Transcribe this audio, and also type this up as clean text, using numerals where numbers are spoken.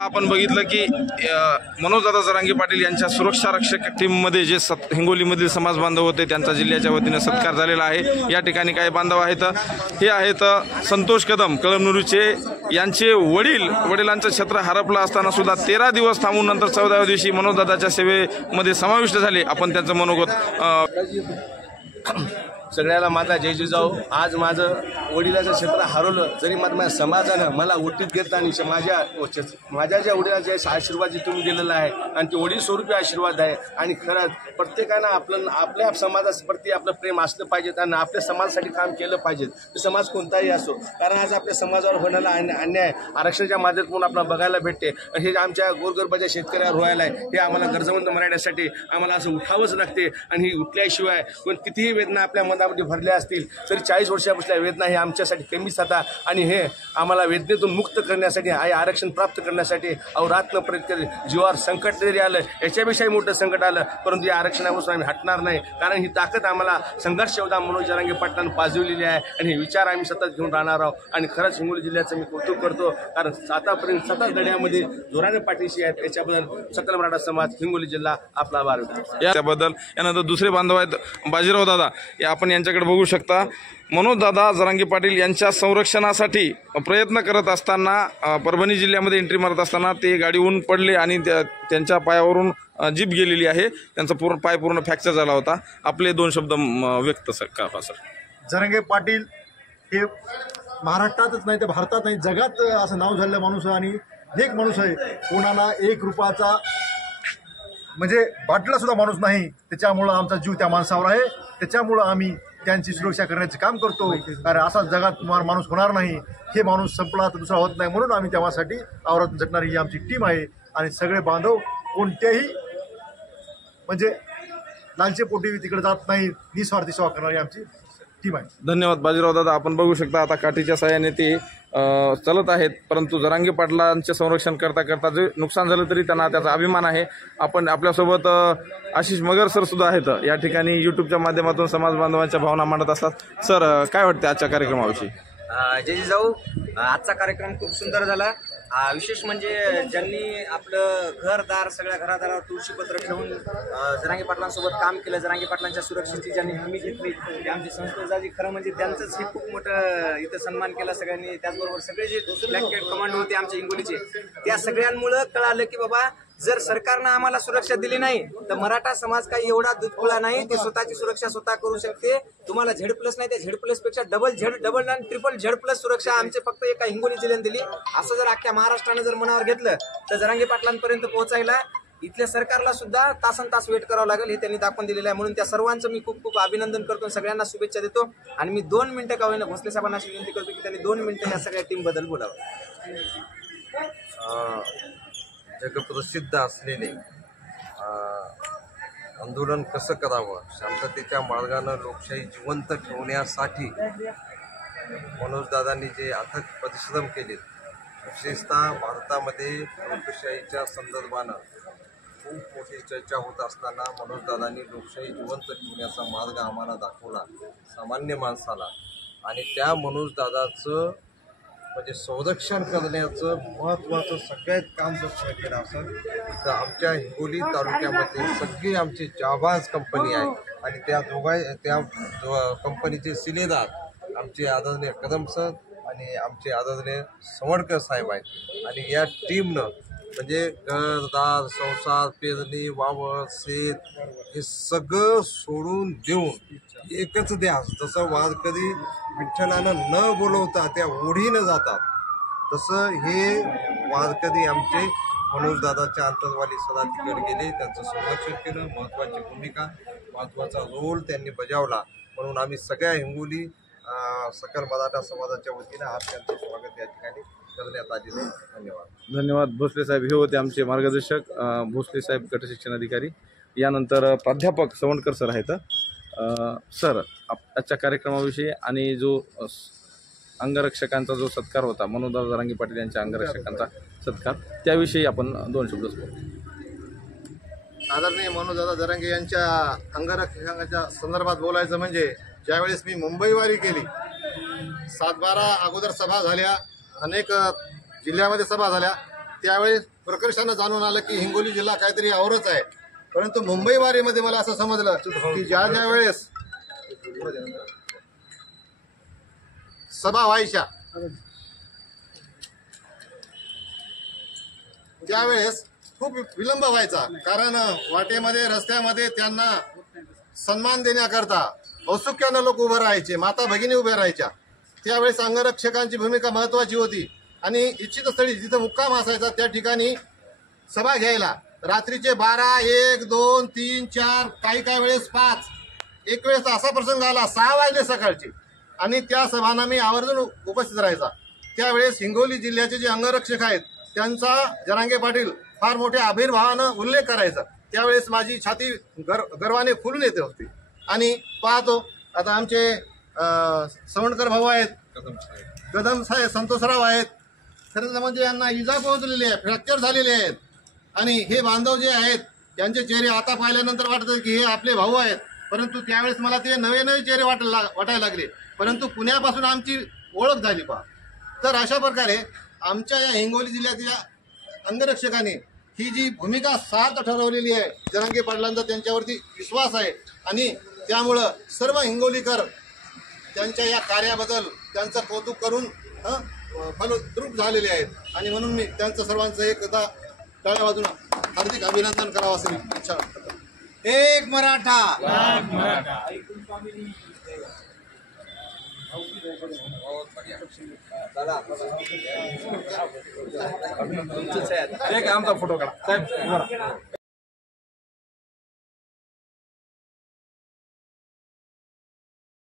आपण बघितलं की मनोजदादा जरांगे पाटील यांच्या सुरक्षा रक्षक टीममध्ये जे हिंगोलीमधील समाज बांधव होते त्यांचा जिल्ह्याच्या वतीने सत्कार झालेला आहे। या ठिकाणी काही बांधव आहेत, हे आहेत संतोष कदम कळमनुरीचे, यांचे वडिलांचं छत्र हरपलं असताना सुद्धा 13 दिवस थांबून नंतर 14व्या दिवशी मनोजदादाच्या सेवेमध्ये समाविष्ट झाले। आपण त्यांचं मनोगत सगळ्याला माझा जय जिजाऊ। आज माझं वडिलाचं क्षेत्र हरवलं जरी माझ्या समाजानं मला ओटीत घेतलं आणि माझ्या ज्या वडिलाचे आशीर्वाद जे तुम्ही दिलेला आहे आणि ते वडील स्वरूपी आशीर्वाद आहे। आणि खरंच प्रत्येकानं आपल्या समाजाप्रती आपलं प्रेम असलं पाहिजे आणि आपल्या समाजासाठी काम केलं पाहिजे, ते समाज कोणताही असो। कारण आज आपल्या समाजावर होणारा अन्याय आरक्षणाच्या माध्यमातून आपल्याला बघायला भेटते। हे आमच्या गोरगरबाच्या शेतकऱ्यावर व्हायला आहे, हे आम्हाला गरजवंत मराठ्यासाठी आम्हाला असं उठावंच लागते। आणि ही उठल्याशिवाय कितीही वेदना आपल्या मनामध्ये भरल्या असतील तरी 40 वर्षापासून वेदना हे आमच्यासाठी कमीच होता। आणि हे आम्हाला वेदनेतून मुक्त करण्यासाठी आरक्षण प्राप्त करण्यासाठी अवरात्र प्रयत्न, जीवावर संकट जरी आलं याच्यापेक्षाही मोठं संकट आलं परंतु या आरक्षणापासून आम्ही हटणार नाही। कारण ही ताकद आम्हाला संघर्ष योद्धा मनोज जरांगे पाटलांनी पाजवलेली आहे आणि हे विचार आम्ही सतत घेऊन राहणार आहोत। आणि खरंच हिंगोली जिल्ह्याचं मी कौतुक करतो, कारण आतापर्यंत सतत लढ्यामध्ये जोराने पाठीशी आहेत। याच्याबद्दल सकल मराठा समाज हिंगोली जिल्हा आपला आभार व्यक्त याबद्दल। यानंतर दुसरे बांधव आहेत बाजीराव दादा, आपण यांच्याकडे बघू शकता। मनोजदादा जरांगे पाटील यांच्या संरक्षणासाठी प्रयत्न करत असताना परभणी जिल्ह्यामध्ये एंट्री मारत असताना ते गाडीहून पडले आणि त्यांच्या पायावरून जीप गेलेली आहे, त्यांचा पाय पूर्ण फ्रॅक्चर झाला होता। आपले 2 शब्द व्यक्त करा सर। जरांगे पाटील हे महाराष्ट्रातच नाही तर भारतात नाही जगात असं नाव झालेलं माणूस आणि एक माणूस आहे, कोणाला 1 रुपयाचा म्हणजे बाटला सुद्धा माणूस नाही। त्याच्यामुळं आमचा जीव त्या माणसावर आहे, त्याच्यामुळं आम्ही त्यांची सुरक्षा करण्याचे काम करतो। कारण असा जगात माणूस होणार नाही, हे माणूस संपला तर दुसरा होत नाही, म्हणून आम्ही त्यासाठी आवरात झटणारी ही आमची टीम आहे। आणि सगळे बांधव कोणत्याही म्हणजे लालचेपोटी तिकडे जात नाही, निस्वार्थी सेवा करणारी आमची टीम आहे। धन्यवाद बाजीराव दादा। आपण बघू शकता आता काठीच्या साह्याने ते चालत आहेत, परंतु जरांगे पाटलांचे संरक्षण करता करता जे नुकसान झालं तरी त्यांना त्याचा अभिमान आहे। आपण आपल्यासोबत आशिष मगर सर सुद्धा आहेत, या ठिकाणी यूट्यूबच्या माध्यमातून समाज बांधवांच्या भावना मांडत असतात। सर, काय वाटते आजच्या कार्यक्रमाविषयी? जय जिजाऊ। आजचा कार्यक्रम खूप सुंदर झाला। विशेष म्हणजे ज्यांनी आपलं घरदार सगळ्या घरादारावर तुळशीपत्र ठेवून जरांगे पाटलांसोबत काम केलं, जरांगे पाटलांच्या सुरक्षेची ज्यांनी हमी घेतली, ते आमची संस्कृती खरं म्हणजे त्यांचंच हे खूप मोठं इथं सन्मान केला सगळ्यांनी। त्याचबरोबर सगळे जे ब्लॅक कॅट कमांडो होते आमच्या हिंगोलीचे, त्या सगळ्यांमुळं कळालं की बाबा जर सरकारनं आम्हाला सुरक्षा दिली नाही तर मराठा समाज काही एवढा दुधखुळा नाही, ते स्वतःची सुरक्षा स्वतः करू शकते। तुम्हाला Z+ नाही, त्या Z+ पेक्षा डबल आणि ट्रिपल Z+ सुरक्षा आमचे फक्त एका हिंगोली जिल्ह्याने दिली। असं जर अख्ख्या महाराष्ट्रानं जर मनावर घेतलं तर जरांगे पाटलांपर्यंत पोहोचायला इथल्या सरकारला सुद्धा तासन-तास वेट करावं लागेल, हे त्यांनी दाखवून दिलेलं आहे। म्हणून त्या सर्वांचं मी खूप खूप अभिनंदन करतो, सगळ्यांना शुभेच्छा देतो। आणि मी 2 मिनिटं का होईना भोसले साहेबांना अशी विनंती करतो की त्यांनी 2 मिनिटं या सगळ्या टीम बद्दल बोलावं। जगप्रसिद्ध असलेले आंदोलन कसं करावं, शांततेच्या मार्गानं लोकशाही जिवंत ठेवण्यासाठी मनोजदादांनी जे अथक परिश्रम केले, विशेषतः भारतामध्ये लोकशाहीच्या संदर्भानं खूप मोठी चर्चा होत असताना मनोजदादांनी लोकशाही जिवंत ठेवण्याचा मार्ग आम्हाला दाखवला सामान्य माणसाला। आणि त्या मनोजदादाचं म्हणजे संरक्षण करण्याचं महत्त्वाचं सगळ्यात काम जर केलं असेल तर आमच्या हिंगोली तालुक्यामध्ये सगळी आमची जाबाज कंपनी आहे। आणि त्या कंपनीचे सिलेदार आमचे आदरणीय कदम सर आणि आमचे आदरणीय सवडकर साहेब आहेत। आणि या टीमनं म्हणजे घरदार, संसार, पेरणी, वावर, शेत हे सगळं सोडून देऊन एकच ध्यास, जसं वारकरी विठ्ठलानं न बोलवता त्या ओढीनं जातात, तसं हे वारकरी आमचे मनोजदादाच्या अंतर्वाली सदा तिकडे गेले, त्यांचं संरक्षण केलं, महत्त्वाची भूमिका, महत्त्वाचा रोल त्यांनी बजावला। म्हणून आम्ही सगळ्या हिंगोली सकल मराठा समाजाच्या वतीनं आज त्यांचं स्वागत या ठिकाणी करण्यात आलेलं आहे। धन्यवाद। धन्यवाद भोसले साहेब। हे होते आमचे मार्गदर्शक भोसले साहेब, गट शिक्षण अधिकारी। यानंतर प्राध्यापक सवंडकर सर आहेत। सर, आजच्या कार्यक्रमाविषयी आणि जो अंगरक्षकांचा जो सत्कार होता, मनोजदादा जरांगे पाटील यांच्या अंगरक्षकांचा सत्कार, त्याविषयी आपण 2 शब्द आदरणीय मनोजदादा जरांगे यांच्या अंगरक्षकांच्या संदर्भात बोलायचं म्हणजे ज्यावेळेस मी मुंबईवारी केली, 7-12 अगोदर सभा झाल्या, अनेक जिल्ह्यामध्ये सभा झाल्या, त्यावेळेस प्रकर्षानं जाणून आलं की हिंगोली जिल्हा काहीतरी आवरच आहे. परंतु मुंबई वारीमध्ये मला असं समजलं की ज्या ज्या वेळेस सभा व्हायच्या त्यावेळेस खूप विलंब व्हायचा, कारण वाटेमध्ये रस्त्यामध्ये त्यांना सन्मान देण्याकरता औत्सुक्यानं लोक उभं राहायचे, माता भगिनी उभ्या राहायच्या. त्यावेळेस अंगरक्षकांची भूमिका महत्वाची होती आणि इच्छित स्थळी जिथं मुक्काम असायचा त्या ठिकाणी सभा घ्यायला रात्रीचे 12, 1, 2, 3, 4 काही वेळेस 5, एक वेळेस असा प्रसंग आला 6 वाजले सकाळचे आणि त्या सभांना मी आवर्जून उपस्थित राहायचा. त्यावेळेस हिंगोली जिल्ह्याचे जे अंगरक्षक आहेत त्यांचा जरांगे पाटील फार मोठ्या आविर्भावानं उल्लेख करायचा. त्यावेळेस माझी छाती गर्वाने फुलून येते होती. आणि पाहतो आता आमचे सवंडकर भाऊ आहेत, कदम साहेब, संतोषराव आहेत, खरं म्हणजे यांना इजा पोहोचलेली आहे, फ्रॅक्चर झालेले आहेत. आणि हे बांधव जे आहेत त्यांचे चेहरे आता पाहिल्यानंतर वाटतं की हे आपले भाऊ आहेत, परंतु त्यावेळेस मला ते नवे नवे चेहरे वाटायला लागले. परंतु पुण्यापासून आमची ओळख झाली पहा. तर अशा प्रकारे आमच्या या हिंगोली जिल्ह्यातल्या अंगरक्षकाने ही जी भूमिका सार्थ ठरवलेली आहे, जरांगे पाटलांचा त्यांच्यावरती विश्वास आहे आणि त्यामुळं सर्व हिंगोलीकर त्यांच्या या कार्याबद्दल त्यांचं कौतुक करून फलद्रूप झालेले आहेत. आणि म्हणून मी त्यांचं सर्वांचं एकदा टाळ्या वाजून हार्दिक अभिनंदन करावं असं इच्छा करतो. एक मराठा. एक आमचा फोटो काढा साहेब.